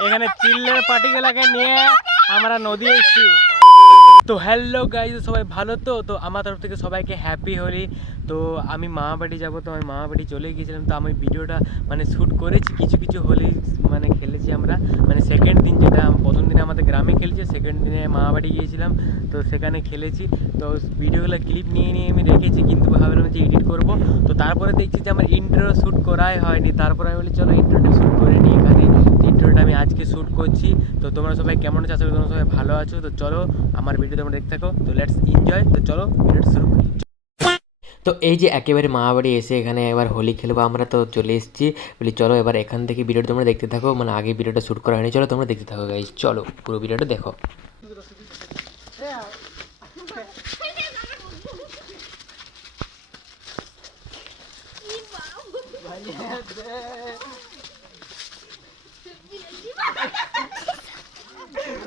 পার্টিগুলোকে নিয়ে আমরা নদী এসেছি। তো হ্যালো গাইজ সবাই ভালো তো? তো আমার তরফ থেকে সবাইকে হ্যাপি হোলি। তো আমি মামাবাড়ি যাব, তো আমি মামাবাড়ি চলে গিয়েছিলাম। তো আমি ভিডিওটা মানে শ্যুট করেছি, কিছু কিছু হোলি মানে খেলেছি আমরা। মানে সেকেন্ড দিন যেটা, প্রথম দিনে আমাদের গ্রামে খেলেছি সেকেন্ড দিনে মামাবাড়ি গিয়েছিলাম। তো সেখানে খেলেছি। তো ভিডিওগুলো ক্লিপ নিয়ে নিয়ে আমি রেখেছি, কিন্তু ভাবলাম যে এডিট করব। তো তারপরে দেখছি যে আমার ইন্ট্রো শ্যুট করাই হয়নি। তারপরে আমি বলি, চলো ইন্ট্রোটা শ্যুট করে নিই এখানে ইন্ট্রোটা আমি আজকে শ্যুট করছি। তো তোমরা সবাই কেমন আছো? আশা করি তোমরা সবাই ভালো আছো। তো চলো আমার ভিডিও তোমরা দেখতে থাকো। তো লেটস এনজয় তো চলো ভিডিওটা শুরু করি। তো এই যে একেবারে মামাবাড়ি এসে এখানে এবার হোলি খেলব আমরা তো চলে এসেছি। বলি চলো এবার এখান থেকে ভিডিওটা তোমরা দেখতে থাকো। মানে আগে ভিডিওটা শ্যুট করা হয়নি। চলো তোমরা দেখতে থাকো গাইজ চলো পুরো ভিডিওটা দেখো।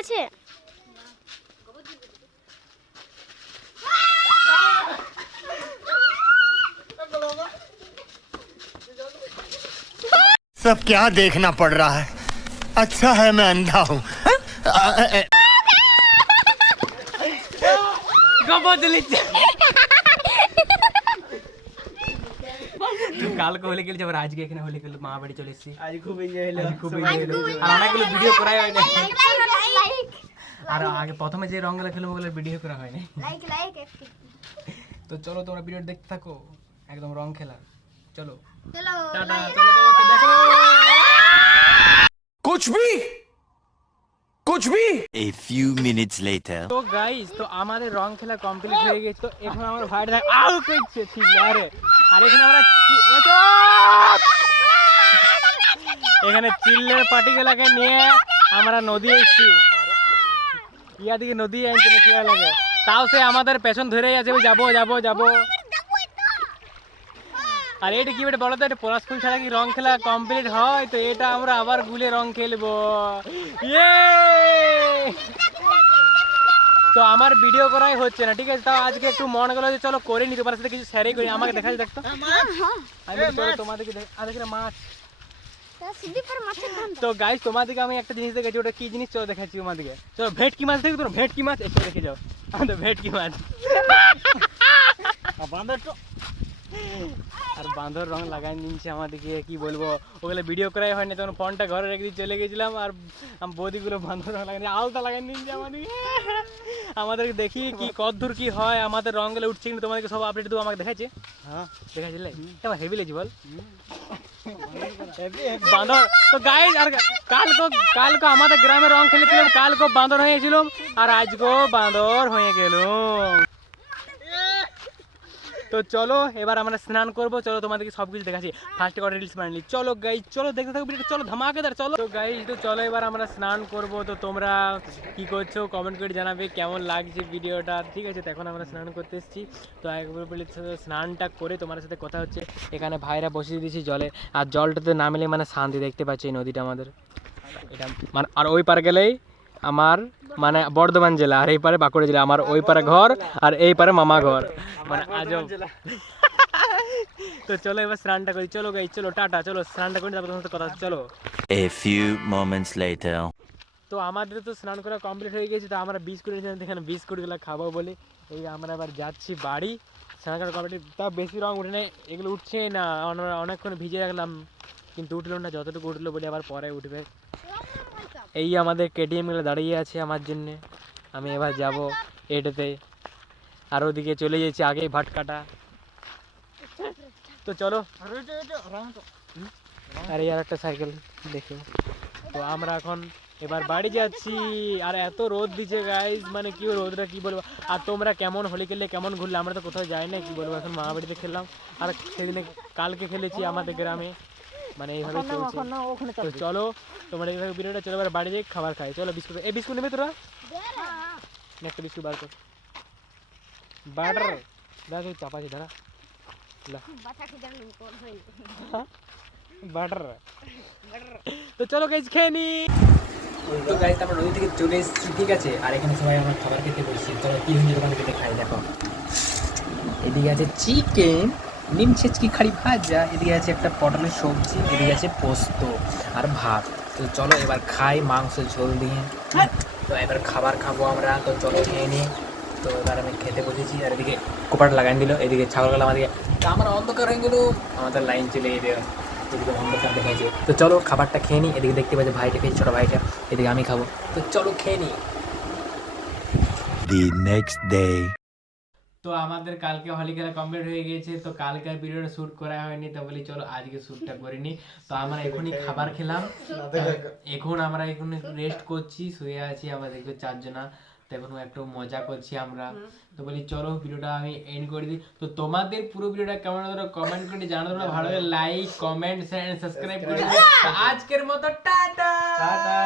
আছে सब क्या देखना पड़ रहा है अच्छा है मैं अंधा हूँ কালকে হোলি খেলছি আবার আজকে এখানে হোলি খেলছি মামাবাড়ি চলে এসেছি আজ খুব এনজয় হলো আজ খুব enjoy হলো। আর অনেকগুলো ভিডিও করাই হয়নি আর আগে প্রথমে যে রঙগুলো খেলবো ওগুলো ভিডিও করা হয়নি লাইক লাইক তো চলো তোমরা ভিডিও দেখতে থাকো একদম রং খেলা চলো চলো টাটা চলো চলো দেখো कुछ भी कुछ भी A few minutes later. তো গাইস তো আমাদের রং খেলা কমপ্লিট হয়ে গেছে তো এখন আমার ভাইটা দেখ আউ করছে ঠিক আরে আর এখানে আমরা চি- এ তো! এখানে চিল্লের পার্টিগুলাকে নিয়ে আমরা নদী এসেছি ইয়া দিকে নদী আনছে না লাগে। তাও সে আমাদের পেছন ধরেই আছে ওই যাব যাব যাব। আর এটা কি বেটা বলো তো এটা পলাশ ফুল ছাড়া কি রং খেলা কমপ্লিট হয়? তো এটা আমরা আবার গুলে রং খেলব। ইয়ে! তো আমার ভিডিও করাই হচ্ছে না ঠিক আছে? তাও আজকে একটু মন গেল যে চলো করে নি তোমার সাথে কিছু স্যারেই করি আমাকে দেখা দেখতো আমি বলি, চলো তোমাদেরকে আর মাছ। তো গাইস তোমাদেরকে আমি একটা জিনিস দেখেছি ওটা কি জিনিস? চলো দেখাচ্ছি তোমাদেরকে। চলো ভেটকি মাছ দেখো তোমরা ভেটকি মাছ? একটু দেখে যাও। আমাদের ভেটকি মাছ। আর বাঁধর রং লাগাই নিচ্ছে আমাদেরকে কি বলব? ওগুলো ভিডিও করাই হয়নি তখন ফোনটা ঘরে রেখে দিয়ে চলে গেছিলাম আর আম বৌদিগুলো বাঁধর রং লাগাই আলতা লাগাই নিচ্ছে আমাদেরকে। আমাদেরকে দেখি কি কদ্দূর কি হয় আমাদের রঙগুলো উঠছে কিন্তু তোমাদেরকে সব আপডেট দেবো আমাকে দেখাচ্ছে। হ্যাঁ। দেখাচ্ছিলে হেভি লেছি বল। বাঁদর। তো গাইজ আর কালকে কালকে আমাদের গ্রামে রং খেলেছিলাম, কালকে বাঁদর হয়েছিলাম, আর আজকেও বাঁদর হয়ে গেল তো চলো, এবার আমরা স্নান করব। চলো তোমাদেরকে সব কিছু দেখাচ্ছি। ফার্স্টে করে রিলস বানালি। চলো গাই চলো দেখতে থাকো ভিডিওটা চলো ধামাকেদার, চলো। তো গাইজ তো চলো এবার আমরা স্নান করব। তো তোমরা কি করছ? কমেন্ট করে জানাবে কেমন লাগছে ভিডিওটা ঠিক আছে, তো এখন আমরা স্নান করতে এসেছি। তো একবার বলি স্নানটা করে তোমার সাথে কথা হচ্ছে। এখানে ভাইরা বসিয়ে দিয়েছি জলে। আর জলটাতে নামলে মানে শান্তি দেখতে পাচ্ছি এই নদীটা আমাদের। এটা মানে আর ওই পার গেলেই আমার মানে বর্ধমান জেলা আর এই পারে বাঁকুড়া জেলা আমার ওই পারে ঘর আর এই পারে মামা ঘর। মানে আজব তো চলো এবার স্নানটা করি। চলো গাই চলো টাটা চলো স্নানটা করি তারপর তোমার কথা চলো। A few moments later. তো আমাদের তো স্নান করা কমপ্লিট হয়ে গেছে তো আমরা বিস্কুট এনেছিলাম এখানে বিস্কুটগুলো খাব বলে। এই আমরা এবার যাচ্ছি বাড়ি। স্নান করা কমপ্লিট তা বেশি রং উঠে নেই এগুলো উঠছে না আমরা অনেকক্ষণ ভিজে রাখলাম কিন্তু উঠল না যতটুকু উঠল বলে আবার পরে উঠবে। এই আমাদের কেটিএমগুলো দাঁড়িয়ে আছে আমার জন্যে। আমি এবার যাব এটাতে। আর ওদিকে চলে যাচ্ছি আগে ভাটকাটা তো চলো। আর এই আর একটা সাইকেল দেখো। তো আমরা এখন এবার বাড়ি যাচ্ছি। আর এত রোদ দিচ্ছে গাইজ মানে কি রোদটা কি বলব? আর তোমরা কেমন হোলি খেললে, কেমন ঘুরলে, আমরা তো কোথাও যাই না কি বলব? এখন মা বাড়িতে খেললাম। আর সেদিনে কালকে খেলেছি আমাদের গ্রামে। মানে এইভাবে চলছে। তো চলো তোমার এইভাবে ভিডিওটা চলো এবার বাড়ি যাই খাবার খাই। চলো বিস্কুট এই বিস্কুট নেবে তোরা? একটা বিস্কুট বার কর। বাটার দেখ ওই চাপা আছে দাঁড়া। লা। বাটার তো চলো গাইজ খেয়ে নি। তো গাইজ আমরা নদী থেকে চলে এসেছি ঠিক আছে? আর এখানে সবাই আমরা খাবার খেতে বসছি। চলো কি হয়েছে দোকানে খেতে খাই দেখো। এদিকে আছে চিকেন নিম ছেচকি খাড়ি ভাজা, এদিকে আছে একটা পটলের সবজি, এদিকে আছে পোস্ত আর ভাত। তো চলো এবার খাই মাংস ঝোল দিয়ে। তো এবার খাবার খাব আমরা, তো চলো খেয়ে নিই তো এবার আমি খেতে বসেছি আর এদিকে কোপাট লাগাই দিল, এদিকে ছাগলগুলো আমাদেরকে। তা আমার অন্ধকার হয়ে গেল, আমাদের লাইন চলে এদিকে এদিকে অন্ধকার দেখাচ্ছে তো চলো খাবারটা খেয়ে নিই এদিকে দেখতে পাচ্ছি ভাইটা খেয়েছি ছোটো ভাইটা, এদিকে আমি খাব। তো চলো খেয়ে নিই The next day. তো আমাদের কালকে হলি খেলা কমপ্লিট হয়ে গিয়েছে তো কালকে ভিডিওটা শ্যুট করা হয়নি তো বলি চলো আজকে শ্যুটটা করে নি। তো আমরা এখনই খাবার খেলাম। এখন আমরা এখন রেস্ট করছি শুয়ে আছি আমরা দেখবে চারজনা। তো এখন একটু মজা করছি আমরা। তো বলি চলো ভিডিওটা আমি এন্ড করে দিই। তো তোমাদের পুরো ভিডিওটা কেমন হলো কমেন্ট করে জানাতে তোমরা ভালো লাগে লাইক কমেন্ট শেয়ার সাবস্ক্রাইব করে দিও। আজকের মতো টাটা! টাটা।